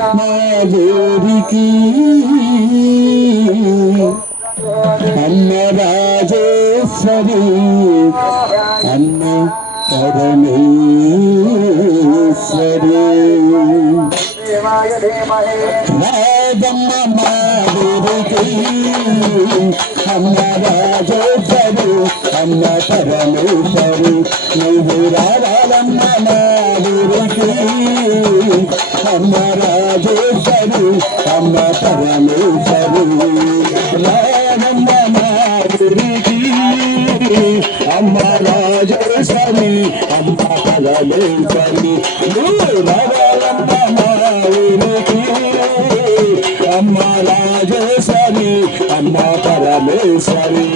మా ఊరికి అమ్మ రాజేశ్వరి అమ్మ పరమేశ్వరి రాజమ్మ మా ఊరికి అమ్మ రాజేశ్వరి అమ్మ పరమేశ్వరి నువ్వు రావాలమ్మ మా ఊరికి అమ్మ రాజేశ్వరి అమ్మ పరమేశ్వరి రాజమ్మ మా ఊరికి అమ్మ రాజేశ్వరి అమ్మ పరమేశ్వరి నువ్వు రావాలమ్మ మా ఊరికి అమ్మ రాజేశ్వరి అమ్మ పరమేశ్వరి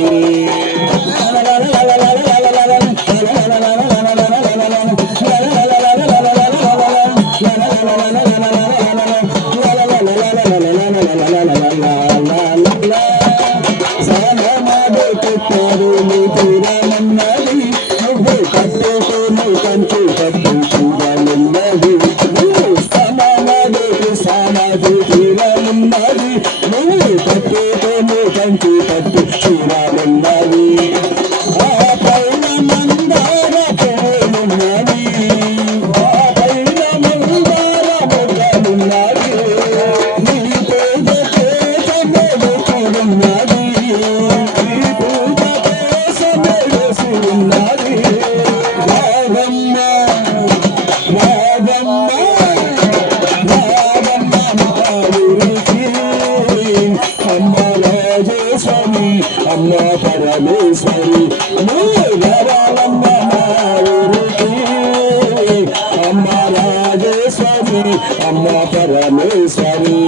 అమ్మ పరమేశ్వరి రావాలమ్మ ఊరికి అమ్మ రాజేశ్వరి అమ్మ పరమేశ్వరి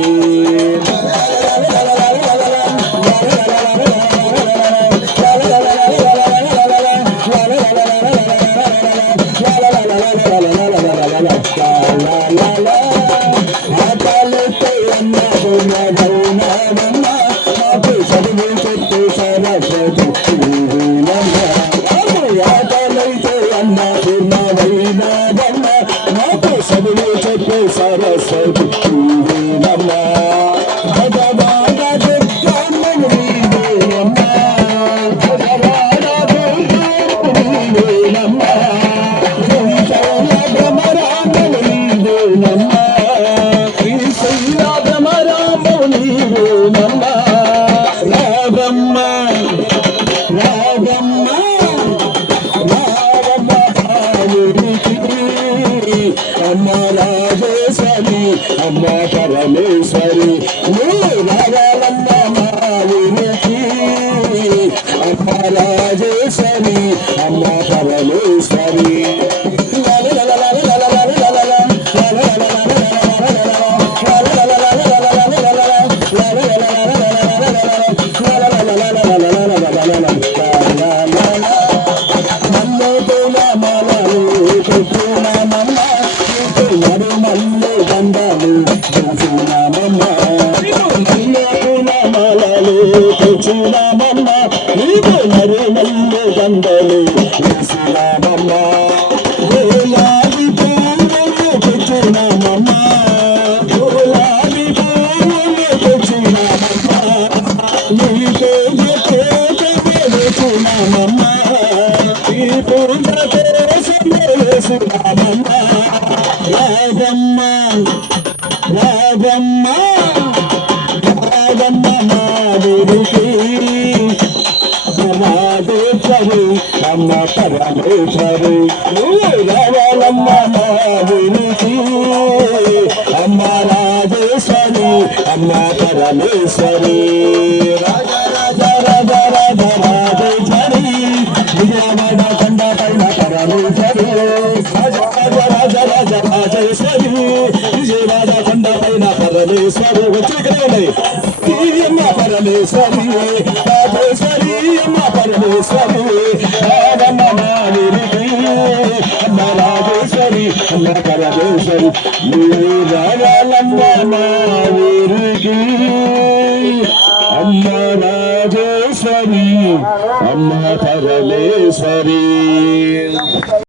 సరస్వతి అమ్మ రాజేశ్వరి అమ్మ పరమేశ్వరి రావాలమ్మ మా ఊరికి అమ్మ రాజేశ్వరి అమ్మ పరమేశ్వరి చూడమమ్మ నీకు మరి నల్లు దండలు వేసినామమ్మ గులాబీ పూలు తెచ్చినామమ్మ గులాబీ పూలు తెచ్చినామమ్మ నీకు వేసినామమ్మ ఈ పూజ వేసినామమ్మ రాజమ్మ రాజమ్మ రాజమ్మ రాజేశ్వరి అమ్మ పరమేశ్వరి రావాలమ్మ మా ఊరికి అమ్మ రాజేశ్వరి అమ్మ పరమేశ్వరి రాజ రాజ రాజ రాజ రాజేశ్వరి విజయవాడ కొండ పైన పరమేశ్వరి రాజ రాజ రాజ రాజ రాజేశ్వరి విజయవాడ కొండ పైన పరమేశ్వరి వచ్చి అమ్మ పరమేశ్వరి రాజేశ్వరి అమ్మ పరమేశ్వరి రామమ్మ ఊరికి అమ్మ రాజేశ్వరి అమ్మ పరమేశ్వరి రావాలమ్మ మా ఊరికి అమ్మ రాజేశ్వరి అమ్మ పరమేశ్వరి